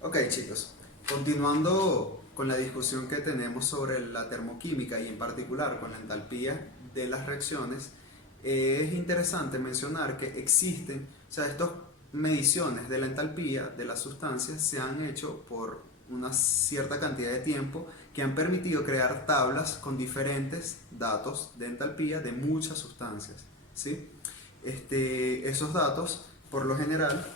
Ok, chicos, continuando con la discusión que tenemos sobre la termoquímica y en particular con la entalpía de las reacciones, es interesante mencionar que existen, o sea, estas mediciones de la entalpía de las sustancias se han hecho por una cierta cantidad de tiempo que han permitido crear tablas con diferentes datos de entalpía de muchas sustancias, ¿sí? Esos datos, por lo general,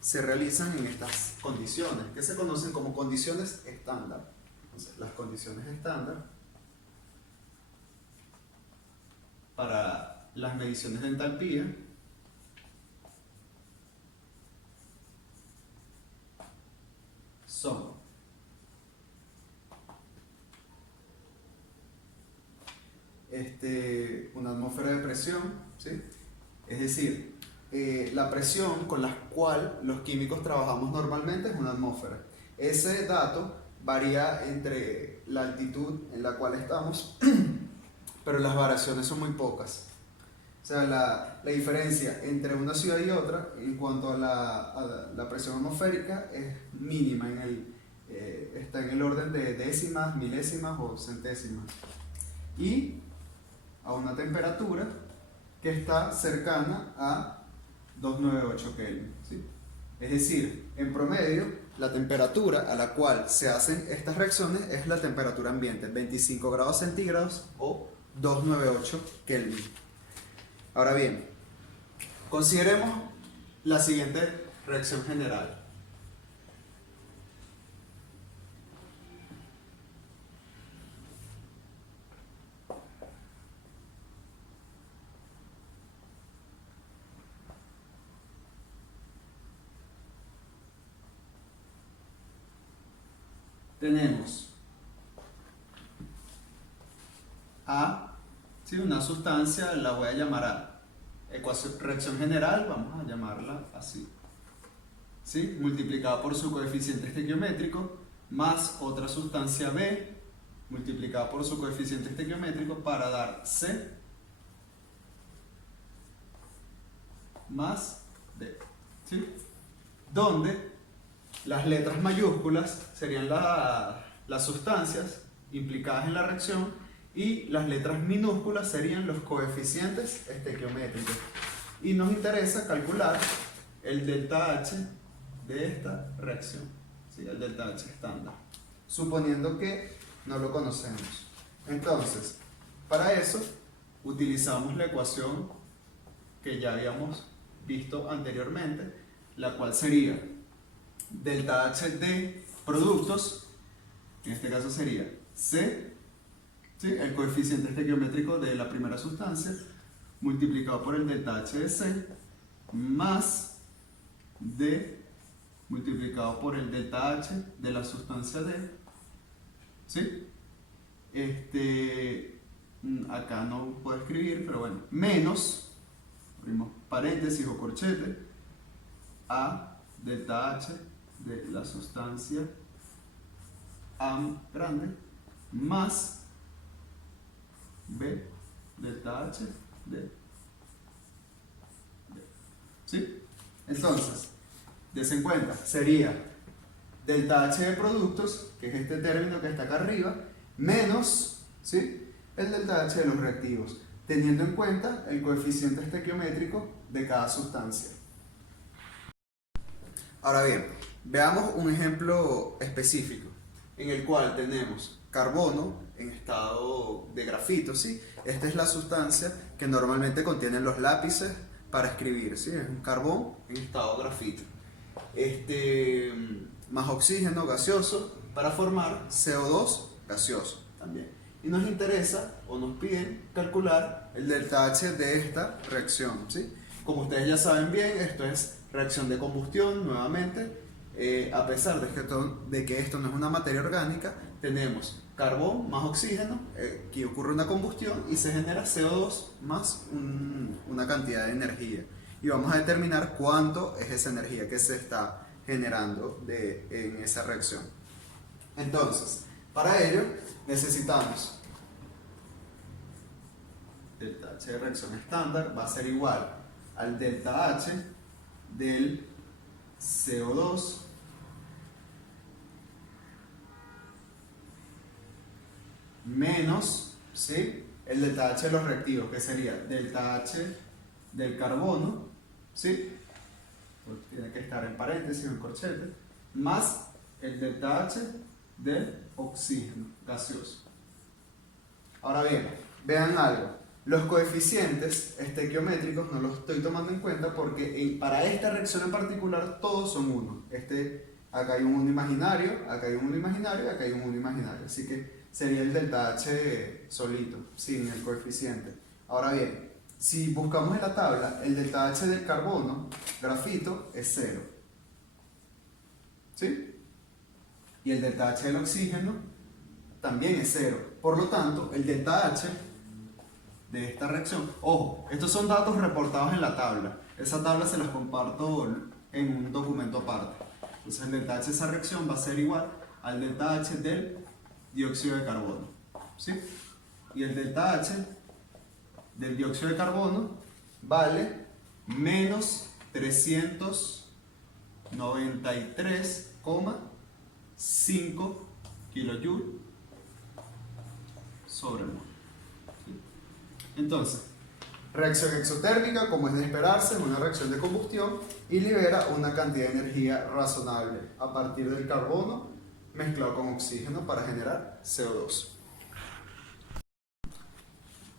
se realizan en estas condiciones, que se conocen como condiciones estándar. Entonces, las condiciones estándar para las mediciones de entalpía son una atmósfera de presión, ¿sí? Es decir, la presión con la cual los químicos trabajamos normalmente es una atmósfera. Ese dato varía entre la altitud en la cual estamos, pero las variaciones son muy pocas. O sea, la diferencia entre una ciudad y otra en cuanto a la presión atmosférica es mínima, está en el orden de décimas, milésimas o centésimas. Y a una temperatura que está cercana a 298 Kelvin, ¿sí? Es decir, en promedio, la temperatura a la cual se hacen estas reacciones es la temperatura ambiente, 25 grados centígrados o 298 Kelvin. Ahora bien, consideremos la siguiente reacción general. Tenemos A, ¿sí? Una sustancia, la voy a llamar A. Reacción general, vamos a llamarla así, ¿sí? Multiplicada por su coeficiente estequiométrico, más otra sustancia B, multiplicada por su coeficiente estequiométrico para dar C más D, ¿sí? Donde las letras mayúsculas serían las sustancias implicadas en la reacción y las letras minúsculas serían los coeficientes estequiométricos. Y nos interesa calcular el delta H de esta reacción, ¿sí? El delta H estándar, suponiendo que no lo conocemos. Entonces, para eso utilizamos la ecuación que ya habíamos visto anteriormente, la cual sería delta H de productos, en este caso sería C, ¿sí? El coeficiente estequiométrico de la primera sustancia, multiplicado por el delta H de C, más D, multiplicado por el delta H de la sustancia D, ¿sí? Acá no puedo escribir, pero bueno, menos, abrimos paréntesis o corchete, A delta H de la sustancia A grande más B delta H de D. ¿Sí? Entonces, des en cuenta, sería delta H de productos, que es este término que está acá arriba, menos, ¿sí?, el delta H de los reactivos, teniendo en cuenta el coeficiente estequiométrico de cada sustancia. Ahora bien, veamos un ejemplo específico en el cual tenemos carbono en estado de grafito, ¿sí? Esta es la sustancia que normalmente contienen los lápices para escribir, ¿sí? Es un carbón en estado grafito. Más oxígeno gaseoso para formar CO2 gaseoso también. Y nos interesa o nos piden calcular el delta H de esta reacción, ¿sí? Como ustedes ya saben bien, esto es reacción de combustión nuevamente. A pesar de que esto no es una materia orgánica, tenemos carbón más oxígeno, que ocurre una combustión y se genera CO2 más una cantidad de energía. Y vamos a determinar cuánto es esa energía que se está generando en esa reacción. Entonces, para ello necesitamos delta H de reacción estándar va a ser igual al delta H del CO2 menos, ¿sí?, el delta H de los reactivos, que sería delta H del carbono, ¿sí?, tiene que estar en paréntesis o en corchete, más el delta H del oxígeno gaseoso. Ahora bien, vean algo. Los coeficientes estequiométricos no los estoy tomando en cuenta porque para esta reacción en particular todos son 1. Acá hay un 1 imaginario, acá hay un 1 imaginario y acá hay un 1 imaginario. Así que sería el delta H solito, sin el coeficiente. Ahora bien, si buscamos en la tabla, el delta H del carbono, grafito, es 0. ¿Sí? Y el delta H del oxígeno también es 0. Por lo tanto, el delta H de esta reacción, ojo, estos son datos reportados en la tabla. Esa tabla se las comparto en un documento aparte. Entonces el delta H de esa reacción va a ser igual al delta H del dióxido de carbono, ¿sí? Y el delta H del dióxido de carbono vale menos 393,5 kilojoule sobre mol. Entonces, reacción exotérmica, como es de esperarse, es una reacción de combustión y libera una cantidad de energía razonable a partir del carbono mezclado con oxígeno para generar CO2.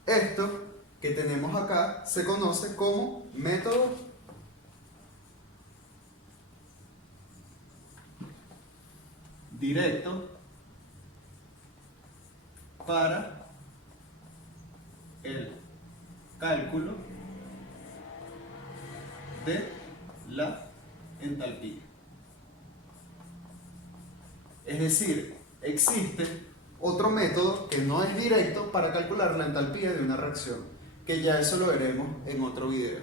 Esto que tenemos acá se conoce como método directo para el cálculo de la entalpía. Es decir, existe otro método que no es directo para calcular la entalpía de una reacción, que ya eso lo veremos en otro video.